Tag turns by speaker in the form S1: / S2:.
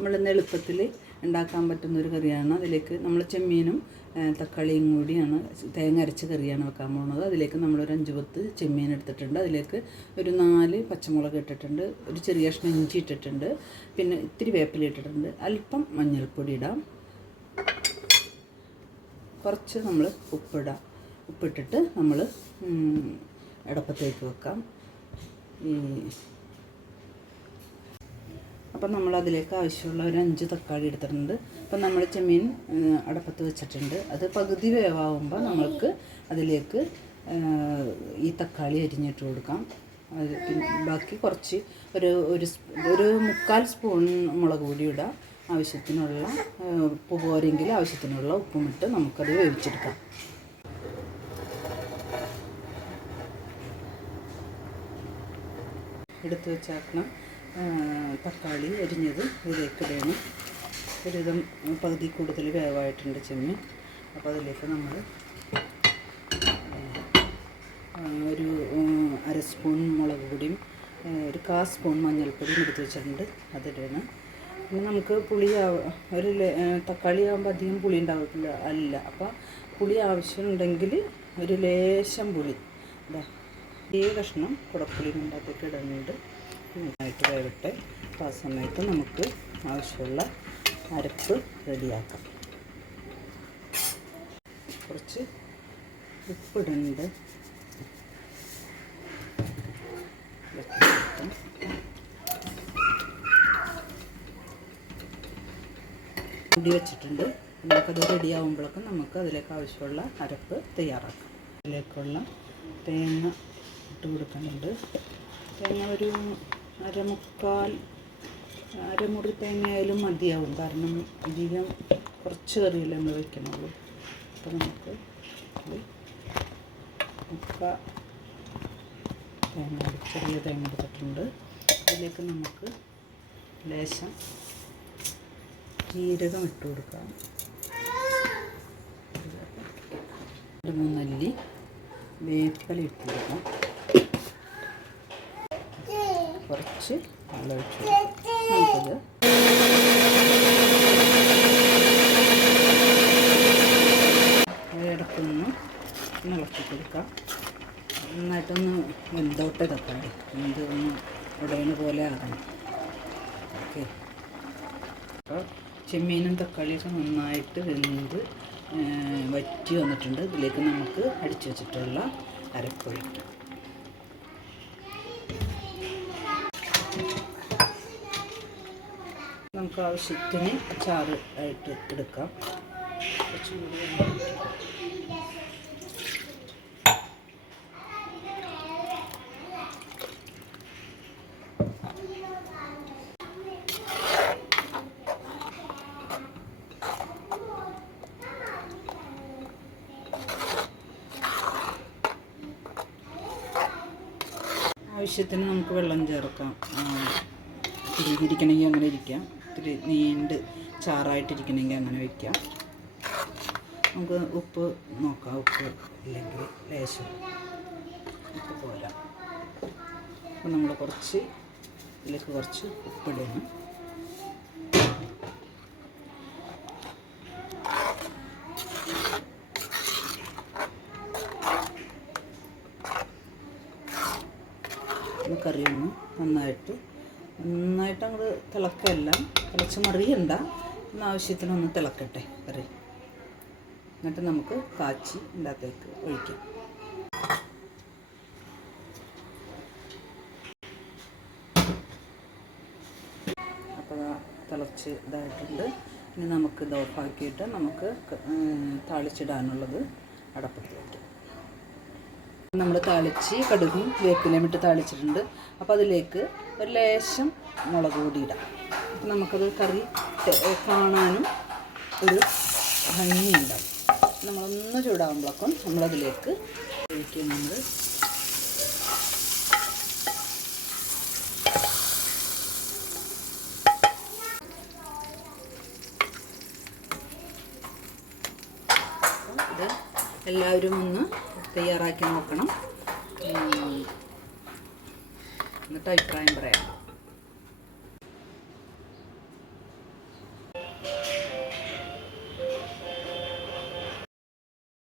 S1: നമ്മളിന്ന് എളുപ്പത്തിൽ ഉണ്ടാക്കാൻ പറ്റുന്ന ഒരു കറിയാണ്. അതിലേക്ക് നമ്മൾ ചെമ്മീനും തക്കാളിയും കൂടിയാണ് തേങ്ങ അരച്ച കറിയാണ് വെക്കാൻ പോകുന്നത്. അതിലേക്ക് നമ്മളൊരു അഞ്ച് പത്ത് ചെമ്മീൻ എടുത്തിട്ടുണ്ട്. അതിലേക്ക് ഒരു നാല് പച്ചമുളക് ഇട്ടിട്ടുണ്ട്. ഒരു ചെറിയ കഷ്ണം ഇഞ്ചി ഇട്ടിട്ടുണ്ട്. പിന്നെ ഇത്തിരി വേപ്പില ഇട്ടിട്ടുണ്ട്. അല്പം മഞ്ഞൾപ്പൊടി ഇടാം. കുറച്ച് നമ്മൾ ഉപ്പിടാം. ഉപ്പിട്ടിട്ട് നമ്മൾ അടപ്പത്തേക്ക് വെക്കാം. ഈ അപ്പം നമ്മൾ അതിലേക്ക് ആവശ്യമുള്ള ഒരു അഞ്ച് തക്കാളി എടുത്തിട്ടുണ്ട്. അപ്പം നമ്മൾ ചെമ്മീൻ അടപ്പത്ത് വെച്ചിട്ടുണ്ട്. അത് പകുതി വേവാകുമ്പോൾ നമ്മൾക്ക് അതിലേക്ക് ഈ തക്കാളി അരിഞ്ഞിട്ട് കൊടുക്കാം. ബാക്കി കുറച്ച് ഒരു ഒരു ഒരു മുക്കാൽ സ്പൂൺ മുളക് പൊടി ഇടാം. ആവശ്യത്തിനുള്ള ഉപ്പ് പോരെങ്കിൽ ആവശ്യത്തിനുള്ള ഉപ്പും ഇട്ട് നമുക്കത് വേവിച്ചെടുക്കാം. എടുത്ത് വെച്ചാക്കണം. തക്കാളി അരിഞ്ഞത് ഇതിലേക്ക് ഇടണം. ഒരുവിധം പകുതി കൂടുതൽ വേവായിട്ടുണ്ട് ചെമ്മീൻ. അപ്പോൾ അതിലേക്ക് നമ്മൾ ഒരു അര സ്പൂൺ മുളക് പൊടിയും ഒരു കാ സ്പൂൺ മഞ്ഞൾപ്പൊടിയും എടുത്ത് വെച്ചിട്ടുണ്ട്. അതിടണം. പിന്നെ നമുക്ക് പുളി ഒരു തക്കാളി ആകുമ്പോൾ അധികം പുളി ഉണ്ടാവില്ല അല്ല. അപ്പോൾ പുളി ആവശ്യമുണ്ടെങ്കിൽ ഒരു ലേശം പുളി. ഇതാ ഈ കഷ്ണം കുടപ്പുളി ഉണ്ടാക്കിയിട്ട് ഇടുന്നുണ്ട് നന്നായിട്ട് വേവട്ടെ അപ്പോൾ ആ സമയത്ത് നമുക്ക് ആവശ്യമുള്ള അരപ്പ് റെഡിയാക്കാം. കുറച്ച് ഉപ്പിടുന്നുണ്ട് മുടി വെച്ചിട്ടുണ്ട്. നമുക്കത് റെഡി ആകുമ്പോഴൊക്കെ നമുക്ക് അതിലേക്ക് ആവശ്യമുള്ള അരപ്പ് തയ്യാറാക്കാം. അതിലേക്കുള്ള തേങ്ങ ഇട്ട് കൊടുക്കുന്നുണ്ട്. തേങ്ങ ഒരു അരമുക്കാൽ അരമുറി തേങ്ങയായാലും മതിയാവും. കാരണം അധികം കുറച്ച് കറിയല്ലേ നമ്മൾ വെക്കണുള്ളൂ അപ്പോൾ നമുക്ക് മുക്ക തേങ്ങ ചെറിയ തേങ്ങ എടുത്തിട്ടുണ്ട്. അതിലേക്ക് നമുക്ക് ലേശം ജീരകം ഇട്ട് കൊടുക്കാം. മൂന്നല്ലി വേപ്പില കൊടുക്കാം. കുറച്ച് വെള്ളം ഒഴിച്ച്. നമുക്കത് ഇളക്കി കൊടുക്കാം. നന്നായിട്ടൊന്ന് വെന്തോട്ട് തക്കാളി. എന്ത് ഒന്ന് ഉടയണ പോലെ ആകണം. ഓക്കെ. അപ്പോൾ ചെമ്മീനും തക്കാളിയൊക്കെ നന്നായിട്ട് വെന്ത് വറ്റി വന്നിട്ടുണ്ട്. ഇതിലേക്ക് നമുക്ക് അടിച്ചു വെച്ചിട്ടുള്ള അരപ്പൊഴിക്കാം. നമുക്ക് ആവശ്യത്തിന് ചാറ് ആയിട്ട് എടുക്കാം. ആവശ്യത്തിന് നമുക്ക് വെള്ളം ചേർക്കാം. ഇരിക്കണമെങ്കിൽ അങ്ങനെ ഇരിക്കാം. ഇത്തിരി നീണ്ട് ചാറായിട്ടിരിക്കണമെങ്കിൽ അങ്ങനെ വയ്ക്കാം. നമുക്ക് ഉപ്പ് നോക്കാം ഉപ്പ് ഇല്ലെങ്കിൽ ലേശം ഉപ്പ് പോരാ. അപ്പം നമ്മൾ കുറച്ച് ഇതിലേക്ക് കുറച്ച് ഉപ്പിടണം. കറിയൊന്നും നന്നായിട്ട് നന്നായിട്ട് അങ്ങോട്ട് തിളക്കല്ല. തിളച്ച് മറിയണ്ട. ആവശ്യത്തിനൊന്ന് തിളക്കട്ടെ കറി. എന്നിട്ട് നമുക്ക് കാച്ചി ഇതിനകത്തേക്ക് ഒഴിക്കാം. അപ്പോൾ തിളച്ച് ഇതായിട്ടുണ്ട്. ഇനി നമുക്ക് ഇത് ഓഫാക്കിയിട്ട് നമുക്ക് താളിച്ചിടാനുള്ളത് അടപ്പത്ത് വയ്ക്കാം നമ്മൾ താളിച്ച് കടുകും വേപ്പിലയും ഇട്ട് താളിച്ചിട്ടുണ്ട്. അപ്പോൾ അതിലേക്ക് ഒരു ലേശം മുളക് പൊടി ഇടാം. അപ്പം നമുക്കത് കറി കാണാനും ഒരു ഭംഗിയുണ്ടാവും. നമ്മളൊന്ന് ചൂടാകുമ്പോഴേക്കും നമ്മളതിലേക്ക് നമ്മൾ ഇത് എല്ലാവരും ഒന്ന് തയ്യാറാക്കി നോക്കണം. എന്നിട്ട് അഭിപ്രായം പറയാം.